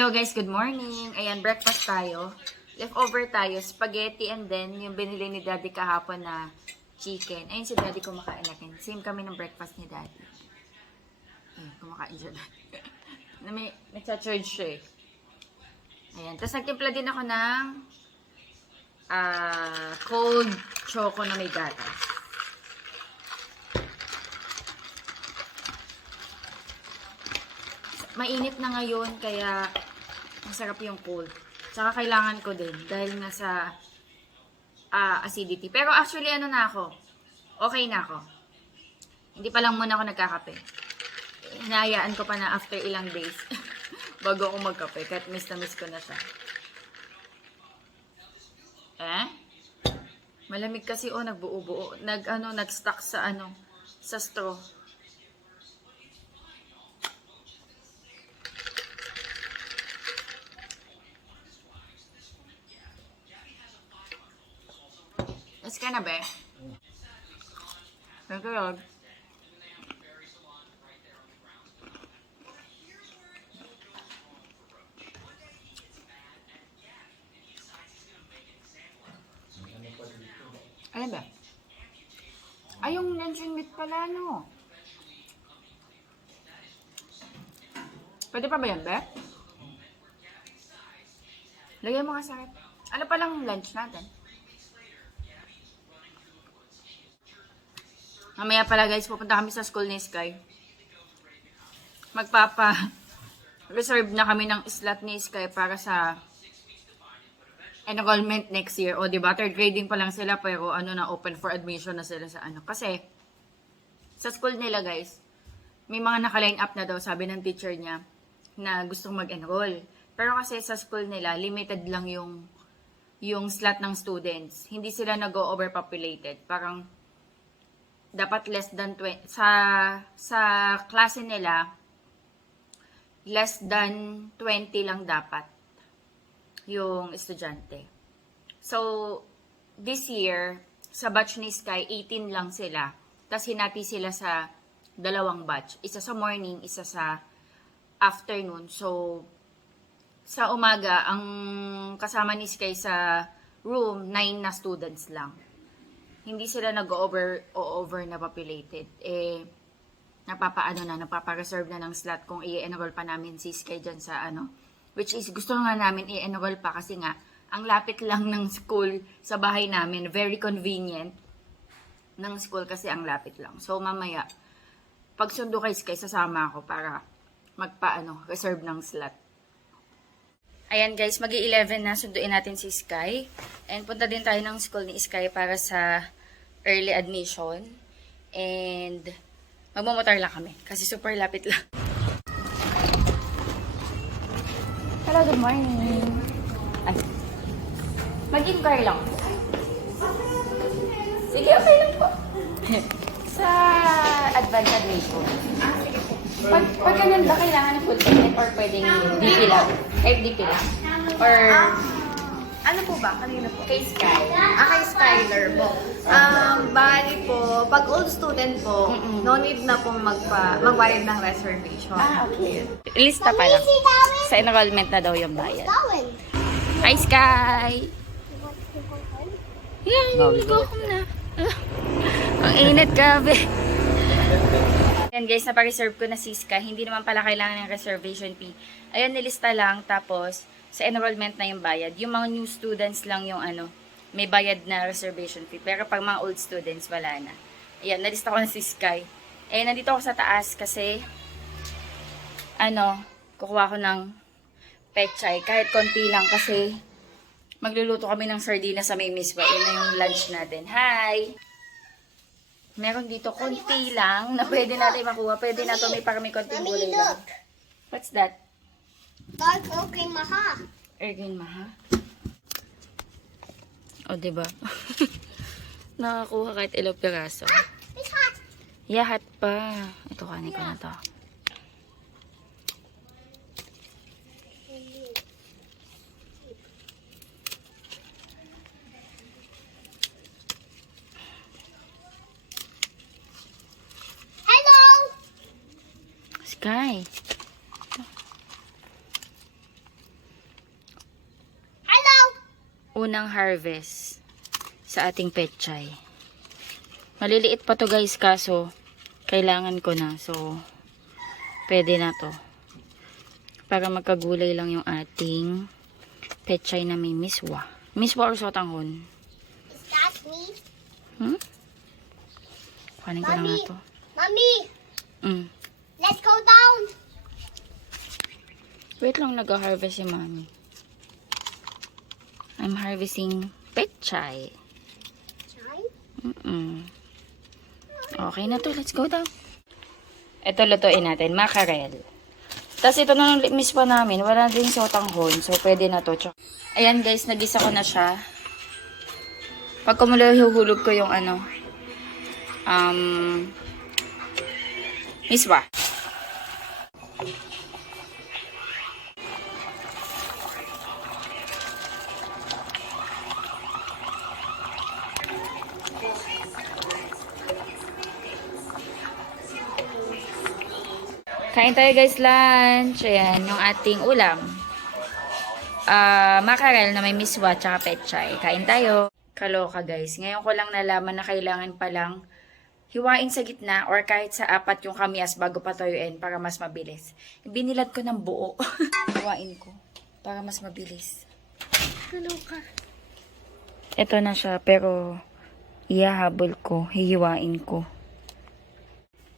Hello guys, good morning. Ayan, breakfast tayo. Leftover tayo, spaghetti and then yung binili ni Daddy kahapon na chicken. Ayun si Daddy kumakain natin. Same kami ng breakfast ni Daddy. Ayun, kumakain siya Daddy. Nagsa-charge siya eh. Ayan, tapos nagtimpla din ako ng cold choco na may gatas. Mainit na ngayon, kaya masarap yung cold. Tsaka kailangan ko din dahil nasa acidity. Pero actually, ano na ako? Okay na ako. Hindi pa lang muna ako nagkakape. Hinahayaan ko pa na after ilang days bago ako magkape. Kahit miss na miss ko na siya. Malamig kasi nagbuo-buo. Nag-stuck sa sa straw. Mas ka na, be? Thank you, Lord. Ano ba? Ay, yung luncheon meat pala, no? Pwede pa ba yan, be? Lagyan mo nga sa rep. Ano palang lunch natin? Mamaya pala guys, pupunta kami sa school ni Sky. Reserve na kami ng slot ni Sky para sa enrollment next year. O diba, third grading pa lang sila pero na open for admission na sila sa Kasi sa school nila guys, may mga naka-line up na daw, sabi ng teacher niya, na gustong mag-enroll. Pero kasi sa school nila, limited lang yung slot ng students. Hindi sila nag-overpopulated. Parang dapat less than 20 sa klase nila, less than 20 lang dapat yung estudyante. So this year sa batch ni Sky 18 lang sila, tapos hinati sila sa dalawang batch, isa sa morning, isa sa afternoon. So sa umaga ang kasama ni Sky sa room 9 na students lang. Hindi sila nag-over na populated. Napapa-reserve na ng slot kung i-enroll pa namin si Sky dyan sa Which is, gusto nga namin i-enroll pa kasi nga, ang lapit lang ng school sa bahay namin. Very convenient ng school kasi ang lapit lang. So, mamaya, pag sundo kay Sky, sasama ako para reserve ng slot. Ayan guys, magi-11 na, sunduin natin si Sky. And punta din tayo ng school ni Sky para sa early admission. And magmamotor lang kami kasi super lapit lang. Hello, good morning. Ay, mag-in-car lang. Sige, okay lang po. Sa advanced admission. Pag ganun ba, kailangan ng full time or pwedeng DP lang? FDP lang? Or ano po ba? Kanina po? kay Sky? Kay Skyler po. Bali po, pag old student po, no need na pong magbayad ng reservation. Okay. Lista pa lang. Sa enrollment na daw yung bayad. Hi, Sky! Yeah, niligo ko na. Ang init, grabe. Ayan guys, napa-reserve ko na si Sky. Hindi naman pala kailangan ng reservation fee. Ayan, nilista lang. Tapos, sa enrollment na yung bayad. Yung mga new students lang yung may bayad na reservation fee. Pero pag mga old students, wala na. Ayan, nalista ko na si Sky. Ayan, nandito ako sa taas kasi kukuha ko ng pechay. Kahit konti lang kasi magluluto kami ng sardina sa may miswa. Yun na yung lunch natin. Hi! Meron dito konti lang na pwede natin makuha. Pwede na ito, may konting gulay lang. What's that? Dark okay, maha. Ergin maha? O, diba? Nakakuha kahit ilang piraso. It's hot. Yeah, hot pa. Ito, kanin ko na to. Hello. Sky. unang harvest sa ating pechay. Maliliit pa to guys, kaso kailangan ko na. So, pwede na to. Para magkagulay lang yung ating pechay na may miswa. Miswa or sotanghon? Is that me? Kuhanin ko na nga to. Mommy, let's go down. Wait lang, nag-harvest si mami. I'm harvesting pechay. Okay na to, let's go down. Ito lutuin natin, mackerel. Tapos ito na ng miswa namin, wala din sotanghon, so pwede na to. Ayan guys, nagisa ko na siya. Pag kumulo, huhulog ko yung miswa. Kain tayo guys, lunch. Ayan, yung ating ulam. Mackerel na may miswa tsaka pechay. Kain tayo. Kaloka guys. Ngayon ko lang nalaman na kailangan palang hiwain sa gitna or kahit sa apat yung kamias bago patuyuin para mas mabilis. Binilad ko ng buo. Hiwain ko para mas mabilis. Kaloka. Ito na siya pero ihahabol ko. Hihiwain ko.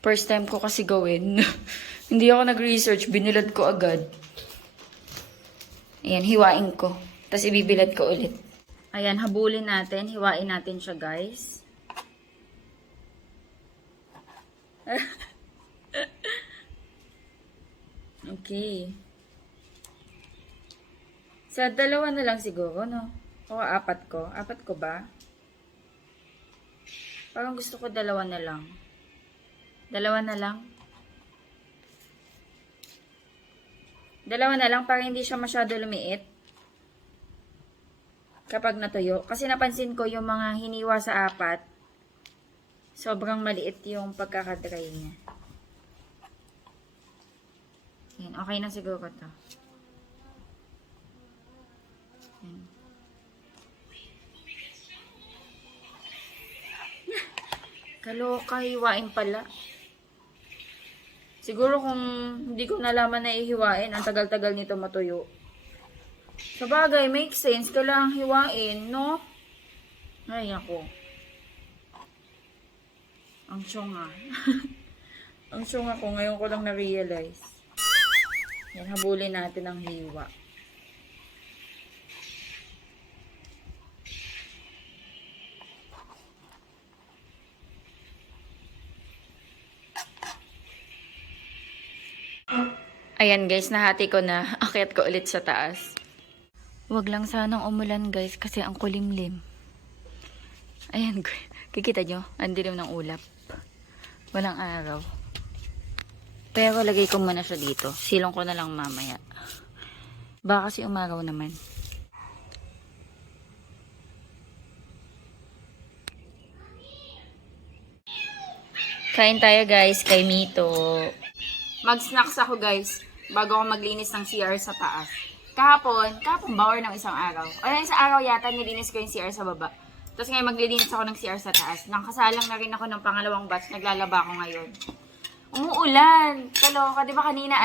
First time ko kasi gawin. Hindi ako nag-research. Binilad ko agad. Ayan, hiwain ko. Tapos ibibilad ko ulit. Ayan, habulin natin. Hiwain natin siya, guys. Okay. Sa dalawa na lang siguro, no? O apat ko. Apat ko ba? Parang gusto ko dalawa na lang. Dalawa na lang. Dalawa na lang para hindi siya masyado lumiit. Kapag natuyo. Kasi napansin ko yung mga hiniwa sa apat, sobrang maliit yung pagkakadry niya. Yan, okay na siguro to. Yan. Kaloka, hiwain pala. Siguro kung hindi ko nalaman na ihiwain, ang tagal-tagal nito matuyo. Sa bagay, make sense. Kailangang hiwain, no? Ay, ako. Ang syunga. Ang syunga ko, ngayon ko lang na-realize. Yan, habulin natin ang hiwa. Ayan guys, nahati ko na. Akyat ko ulit sa taas. Wag lang sanang umulan guys kasi ang kulimlim. Ayan, kikita nyo? Ang dilim ng ulap. Walang araw. Pero lagay ko muna siya dito. Silong ko na lang mamaya. Baka kasi umaraw naman. Kain tayo guys kay Mito. Mag-snacks ako guys bago ako maglinis ng CR sa taas. Kahapon ba or ng isang araw? O isang araw yata nilinis ko yung CR sa baba. Tapos ngayon maglilinis ako ng CR sa taas. Nakasalang na rin ako ng pangalawang batch. Naglalaba ako ngayon. Umuulan. Kaloka, di ba kanina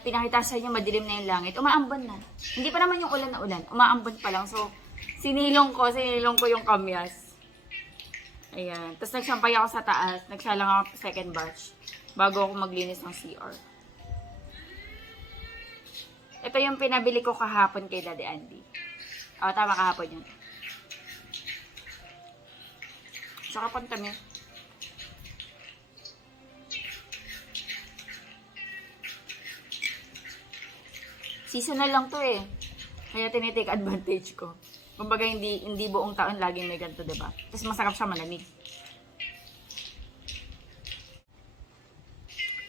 pinakita sa inyo madilim na yung langit. Umaambon na. Hindi pa naman yung ulan na ulan. Umaambon pa lang. So, sinilong ko yung kamyas. Ayan. Tapos nagsampay ako sa taas. Nagsalang ako second batch. Bago ako maglinis ng CR. Ito yung pinabili ko kahapon kay Daddy Andy. O, tama kahapon yun. Saka pantami. Seasonal lang to eh. Kaya tinitake advantage ko. Kumbaga hindi buong taon laging may ganito, diba? Tapos masarap siya malamig.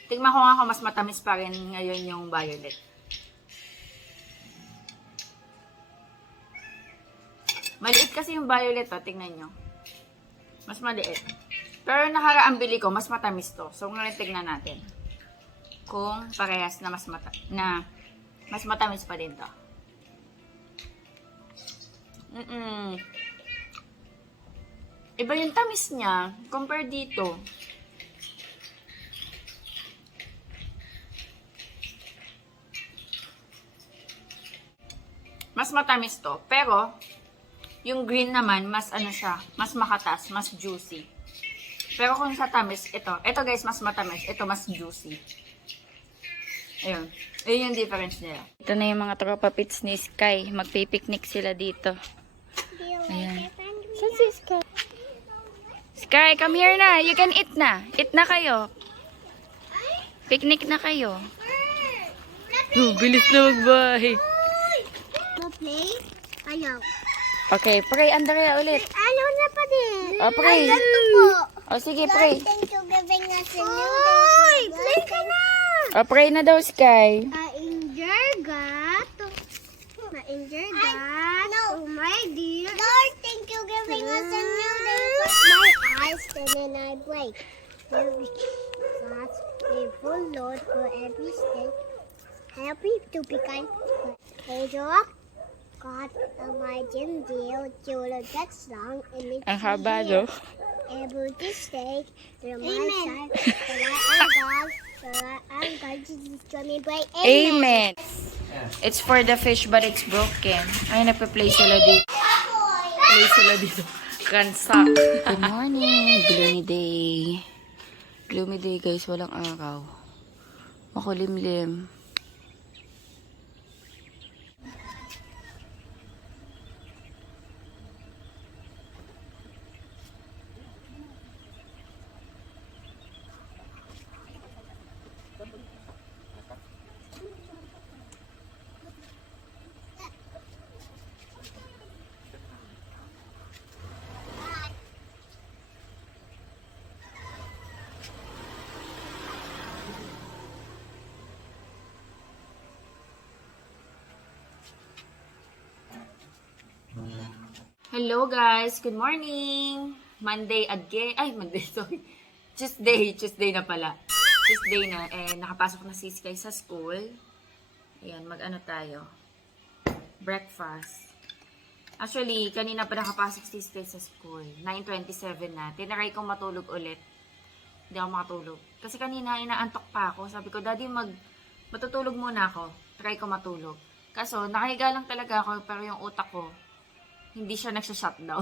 Tingnan ko nga kung mas matamis pa rin ngayon yung violet. Maliit kasi yung violet, tingnan nyo. Mas maliit. Pero nakaraang bili ko, mas matamis to. So ngayon tingnan natin. Kung parehas na mas matamis pa din to. Iba yung tamis niya compare dito. Mas matamis to. Pero, yung green naman, mas ano siya, mas makatas, mas juicy. Pero kung sa tamis, ito guys, mas matamis. Ito mas juicy. Ayun. Ayun yung difference nila. Ito na yung mga tropa pits ni Sky. Magpipiknik sila dito. Ayan. Saan si Sky? Sky, come here na. You can eat na. Eat na kayo. Picnic na kayo. Bilis na magbahay. Play? Ayaw. Okay, pray Andrea ulit. Ayaw na pa din. Oh, pray. Ganito po. Oh, sige, pray. Thank you giving us a new day. Play ka na. Oh, pray na daw, Sky. Ma-enjoy gat. Ma-enjoy gat. No. Oh my dear. Lord, thank you giving us a new day. But my eyes and I break. God's faithful Lord for every step. Help me to be kind. Hey, Doc. God, imagine deal to the next song and it's Ang haba, no? able to stay to my side. So I am God. So I am God. Jesus, join me pray. Amen. It's for the fish but it's broken. Ay, nagpa-play sila dito. Play sila dito. Kansak. Good morning. Gloomy day. Gloomy day guys. Walang araw. Makulimlim. Hello guys, good morning! Monday again, ay Monday, sorry. Tuesday na pala. Tuesday na, nakapasok na si Sky sa school. Ayan, mag-ano tayo. Breakfast. Actually, kanina pa nakapasok si Sky sa school. 9:27 na. Tinaray kong matulog ulit. Hindi ako makatulog. Kasi kanina inaantok pa ako. Sabi ko, Daddy, matutulog muna ako. Try ko matulog. Kaso, nakahiga lang talaga ako, pero yung utak ko, hindi siya nagsha-shutdown.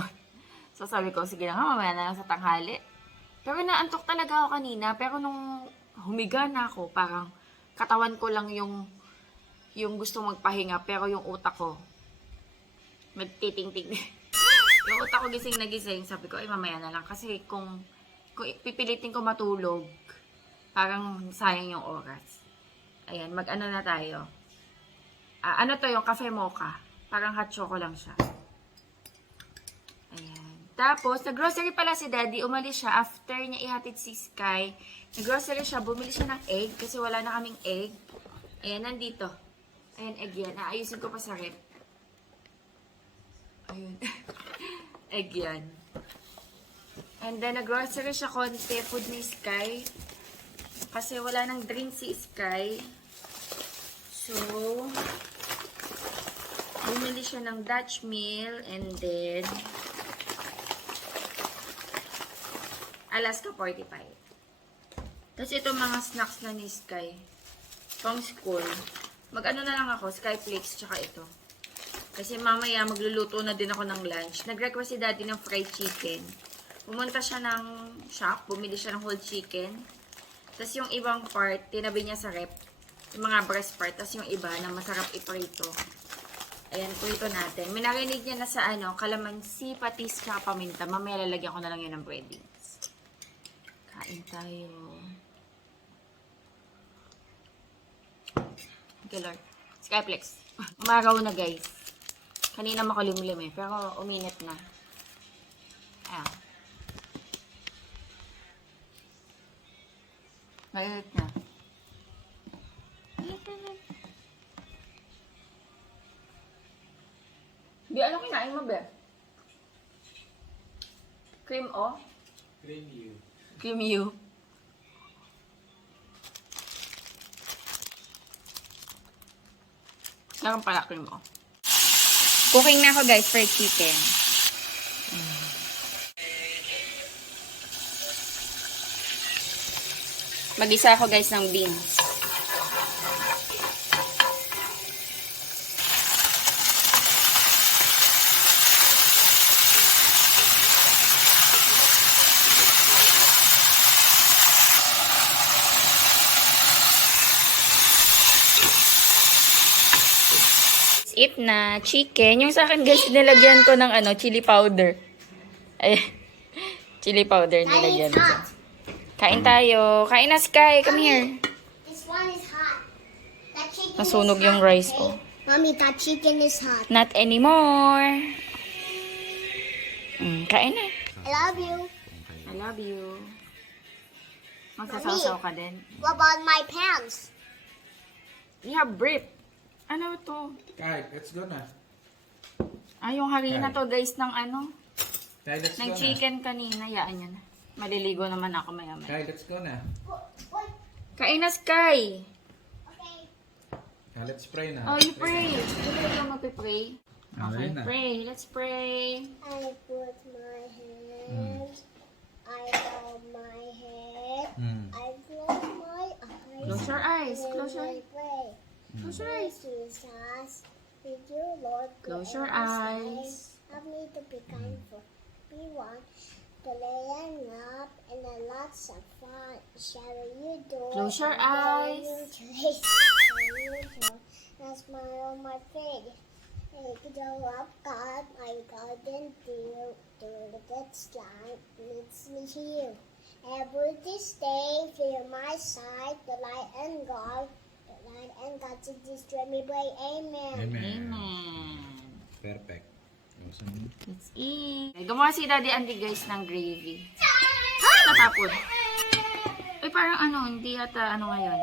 So sabi ko, sige na nga, mamaya na lang sa tanghali. Pero naantok talaga ako kanina. Pero nung humiga na ako, parang katawan ko lang yung gusto magpahinga. Pero yung utak ko, magtiting-ting. Yung utak ko gising na gising. Sabi ko, ay mamaya na lang. Kasi kung pipilitin ko matulog, parang sayang yung oras. Ayan, mag-ano na tayo. Ano to yung cafe mocha. Parang hot choco lang siya. Ayan. Tapos, nag-grocery pala si Daddy. Umalis siya after niya ihatid si Sky. Nag-grocery siya. Bumili siya ng egg kasi wala na kaming egg. Ayan, nandito. Ayan, egg yan. Aayusin ko pa sa rep. Ayun. Egg yan. And then, nag-grocery siya konti. Food ni Sky. Kasi wala nang drink si Sky. So, bumili siya ng Dutch meal and then Alaska 45. Tapos itong mga snacks na ni Sky from school. Mag-ano na lang ako, Sky Flakes tsaka ito. Kasi mamaya magluluto na din ako ng lunch. Nag-request si Daddy ng fried chicken. Pumunta siya ng shop, bumili siya ng whole chicken. Tapos yung ibang part, tinabi niya sa rep. Yung mga breast part, tapos yung iba na masarap iprito. Ayan, prito natin. Minarinig niya na sa kalamansi, patis, tsaka paminta. Mamaya lalagyan ko na lang yun ng breadings. Kain tayo. Okay, Lord. Skyplex. Umaraw na, guys. Kanina makulimlim pero uminit na. Ayan. Mainit na. Di, ano kinain mo, be? Cream o? Cream you. Cream you. Meron pala cream o. Cooking na ako guys for chicken. Mag-isa ako guys ng beans. Eat na chicken. Yung sa akin guys, nilagyan ko ng chili powder. Ay, chili powder nilagyan ko. Kain tayo. Kain na, Sky. Come here. This one is hot. That chicken Nasunog is yung hot, rice okay? ko. Mommy, that chicken is hot. Not anymore. Kain na. I love you. I love you. Magsasawsaw ka din. What about my pants? We have brief. Ano to? Kai, let's go na. Yung harina to guys ng Kai, let's ng go chicken kanina. Yaan yan. Maliligo naman ako na. maya-maya. Kai, let's go na. Kain na, Sky. Okay. Let's pray na. Oh, you pray. Hindi ka magpipray. Okay, Amen na. pray. Let's pray. I put my hands. I hold my head. I close my eyes. Close your eyes. And Close your I pray. Close your eyes. Jesus, with you, Lord. Close your eyes. Help me to be kind for everyone. To laying up and a lots of fun. Shall you do? Close your and shall eyes. you taste? Shall you do? And smile on my face. Take the up, God, my garden dear. To get slime meets me here. Every day, feel my side, the light and God. The light and God to destroy me by amen. Amen. Amen. Perfect. Let's eat. Gumawa si Daddy Andy guys ng gravy. Natapon. Ay, parang hindi yata ngayon.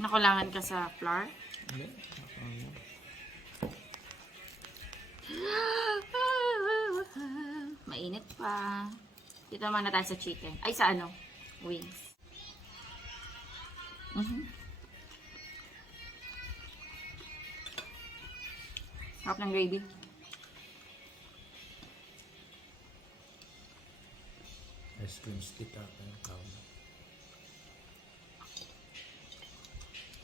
Nakulangan ka sa flour? Mainit pa. Dito naman na tayo sa chicken. Ay, sa wings. Sarap ng gravy. Ice cream stick ata yung tawag.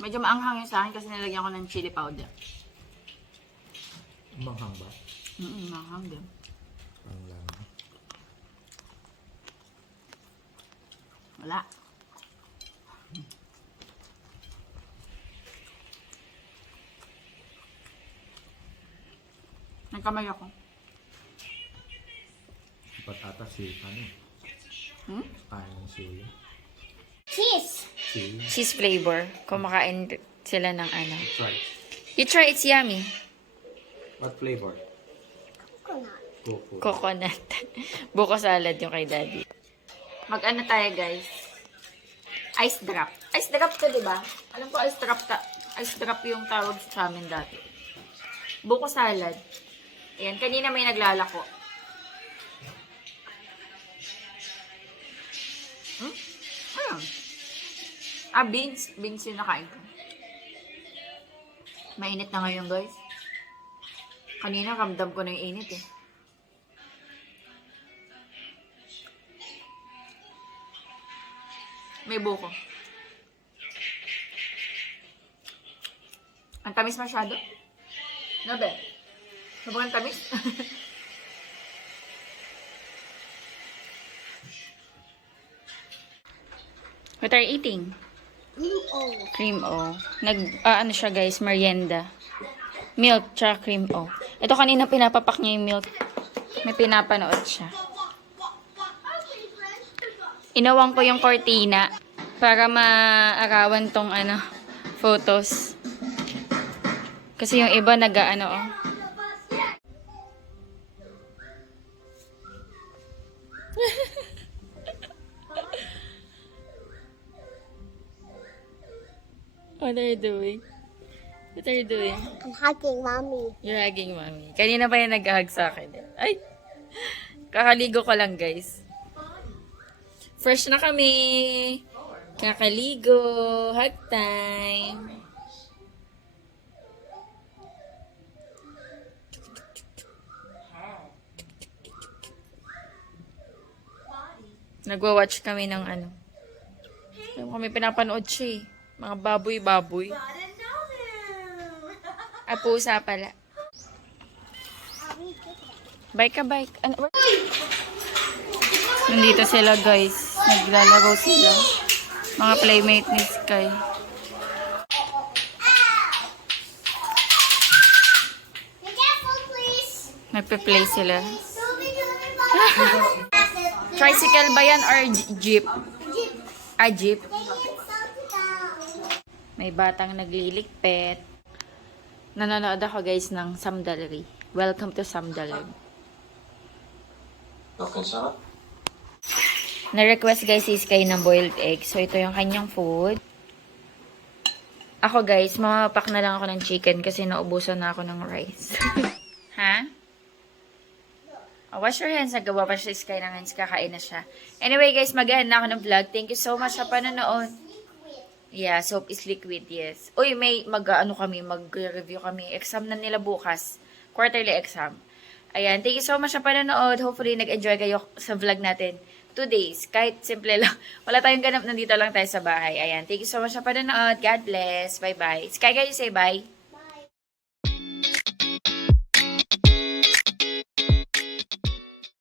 Medyo maanghang yun sa akin kasi nilagyan ko ng chili powder. Manghang ba? Maanghang din. Ang lang. Wala. Nagkamay ako. Dapat ata si Kain ng sili. Cheese. Sili. Cheese flavor. Kumakain sila ng Try. You try, it's yummy. What flavor? Coconut. Coco. Coconut. Buko salad yung kay Daddy. Mag-ano tayo, guys? Ice drop. Ice drop to, di ba? Alam ko ice drop yung tawag sa amin dati. Buko salad. Ayan, kanina may naglalako. Beans. Beans yung nakain ko. Mainit na ngayon, guys. Kanina, ramdam ko na yung init, eh. May buko. Ang tamis masyado. No, be? Sobrang tamis. What are you eating? Cream O. Ano siya guys, merienda. Milk, tsaka cream O. Ito kanina pinapapak niya yung milk. May pinapanood siya. Inawang ko yung cortina para maarawan tong photos. Kasi yung iba oh. What are you doing? What are you doing? I'm hugging mommy. You're hugging mommy. Kanina pa yung nag-hug sa akin. Ay! Kakaligo ko lang, guys. Fresh na kami. Kakaligo. Hug time. Nagwa-watch kami ng ano. Yung kami pinapanood siya eh. Mga baboy-baboy. Ay, pusa pala. Bike ka, bike. Ano? Nandito sila, guys. Naglalaro sila. Mga playmate ni Sky. Be careful, please. Nagpe-play sila. Don't be doing Tricycle ba yan or jeep? Ah, jeep. May batang naglilikpit. Nanonood ako guys ng Samdalari. Welcome to Samdalari. Okay, sarap. Na-request guys si Sky ng boiled egg. So ito yung kanyang food. Ako guys, mamapak na lang ako ng chicken kasi naubusan na ako ng rice. Ha? Oh, wash your hands. Nagawa pa siya si Sky ng hands. Kakain na siya. Anyway guys, mag-end na ako ng vlog. Thank you so much sa panonood. Yeah, soap is liquid, yes. Uy, may mag-review kami. Exam na nila bukas. Quarterly exam. Ayan, thank you so much sa panonood. Hopefully, nag-enjoy kayo sa vlog natin. 2 days. Kahit simple lang. Wala tayong ganap. Nandito lang tayo sa bahay. Ayan, thank you so much sa panonood. God bless. Bye-bye. Sky, can you say bye?